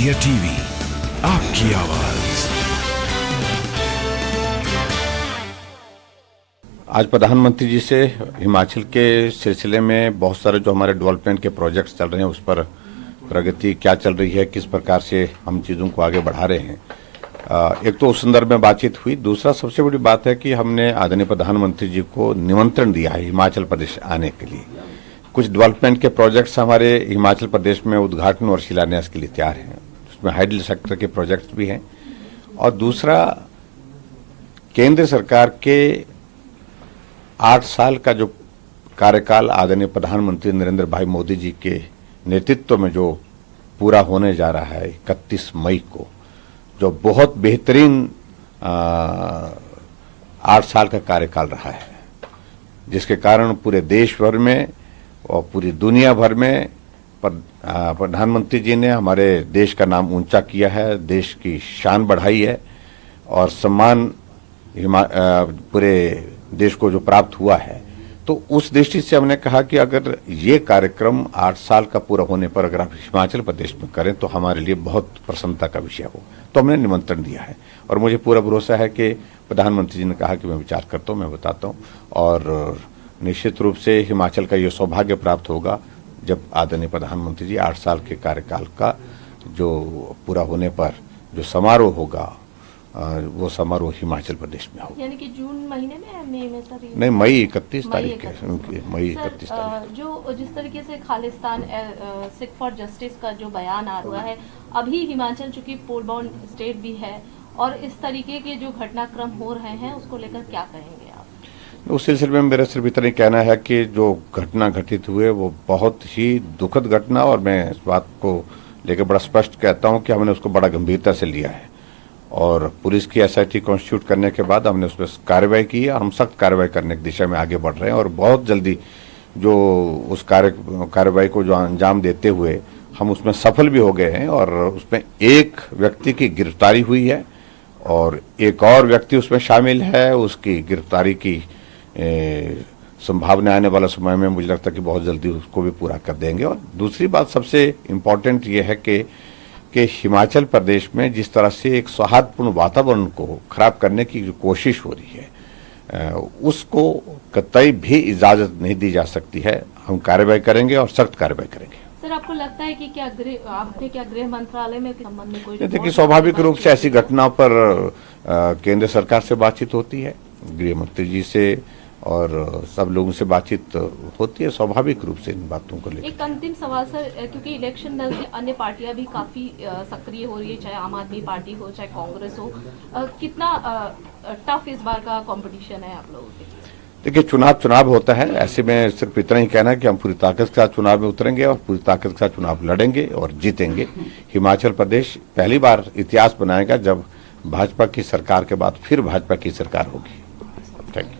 India TV, आपकी आवाज। आज प्रधानमंत्री जी से हिमाचल के सिलसिले में बहुत सारे जो हमारे डेवलपमेंट के प्रोजेक्ट्स चल रहे हैं उस पर प्रगति क्या चल रही है, किस प्रकार से हम चीज़ों को आगे बढ़ा रहे हैं, एक तो उस संदर्भ में बातचीत हुई। दूसरा सबसे बड़ी बात है कि हमने आदरणीय प्रधानमंत्री जी को निमंत्रण दिया है हिमाचल प्रदेश आने के लिए। कुछ डेवलपमेंट के प्रोजेक्ट्स हमारे हिमाचल प्रदेश में उद्घाटन और शिलान्यास के लिए तैयार हैं, उसमें हाइडल सेक्टर के प्रोजेक्ट्स भी हैं। और दूसरा, केंद्र सरकार के 8 साल का जो कार्यकाल आदरणीय प्रधानमंत्री नरेंद्र भाई मोदी जी के नेतृत्व में जो पूरा होने जा रहा है 31 मई को, जो बहुत बेहतरीन 8 साल का कार्यकाल रहा है, जिसके कारण पूरे देश भर में और पूरी दुनिया भर में प्रधानमंत्री जी ने हमारे देश का नाम ऊंचा किया है, देश की शान बढ़ाई है और सम्मान पूरे देश को जो प्राप्त हुआ है। तो उस दृष्टि से हमने कहा कि अगर ये कार्यक्रम 8 साल का पूरा होने पर अगर आप हिमाचल प्रदेश में करें तो हमारे लिए बहुत प्रसन्नता का विषय हो। तो हमने निमंत्रण दिया है और मुझे पूरा भरोसा है कि प्रधानमंत्री जी ने कहा कि मैं विचार करता हूँ, मैं बताता हूँ। और निश्चित रूप से हिमाचल का ये सौभाग्य प्राप्त होगा जब आदरणीय प्रधानमंत्री जी 8 साल के कार्यकाल का जो पूरा होने पर जो समारोह होगा वो समारोह हिमाचल प्रदेश में होगा। यानी कि जून महीने में या मई में सर? नहीं, मई 31 तारीख है, मई 31 तारीख। जो जिस तरीके से खालिस्तान सिख फॉर जस्टिस का जो बयान आ रहा है, अभी हिमाचल चूंकि पोल बाउंड स्टेट भी है और इस तरीके के जो घटनाक्रम हो रहे हैं उसको लेकर क्या कहेंगे आप? उस सिलसिले में मेरा सिर्फ इतना ही कहना है कि जो घटना घटित हुए वो बहुत ही दुखद घटना, और मैं इस बात को लेकर बड़ा स्पष्ट कहता हूं कि हमने उसको बड़ा गंभीरता से लिया है और पुलिस की एसआईटी कॉन्स्टिट्यूट करने के बाद हमने उस पर कार्रवाई की है और हम सख्त कार्रवाई करने की दिशा में आगे बढ़ रहे हैं। और बहुत जल्दी जो उस कार्रवाई को जो अंजाम देते हुए हम उसमें सफल भी हो गए हैं और उसमें एक व्यक्ति की गिरफ्तारी हुई है और एक और व्यक्ति उसमें शामिल है, उसकी गिरफ्तारी की संभावना आने वाला समय में मुझे लगता है कि बहुत जल्दी उसको भी पूरा कर देंगे। और दूसरी बात सबसे इम्पोर्टेंट ये है कि हिमाचल प्रदेश में जिस तरह से एक सौहार्दपूर्ण वातावरण को खराब करने की जो कोशिश हो रही है उसको कतई भी इजाजत नहीं दी जा सकती है। हम कार्रवाई करेंगे और सख्त कार्रवाई करेंगे। सर, आपको लगता है कि आपने गृह मंत्रालय में संबंध में कोई? देखिए, स्वाभाविक रूप से ऐसी घटनाओं पर केंद्र सरकार से बातचीत होती है, गृह मंत्री जी से और सब लोगों से बातचीत होती है स्वाभाविक रूप से इन बातों को लेकर। एक अंतिम सवाल सर, क्योंकि इलेक्शन दल की अन्य पार्टियां भी काफी सक्रिय हो रही है, चाहे आम आदमी पार्टी हो चाहे कांग्रेस हो, कितना टफ इस बार का कंपटीशन है आप लोगों के? देखिए, चुनाव होता है, ऐसे में सिर्फ इतना ही कहना है कि हम पूरी ताकत के साथ चुनाव में उतरेंगे और पूरी ताकत के साथ चुनाव लड़ेंगे और जीतेंगे। हिमाचल प्रदेश पहली बार इतिहास बनाएगा जब भाजपा की सरकार के बाद फिर भाजपा की सरकार होगी। Thank you.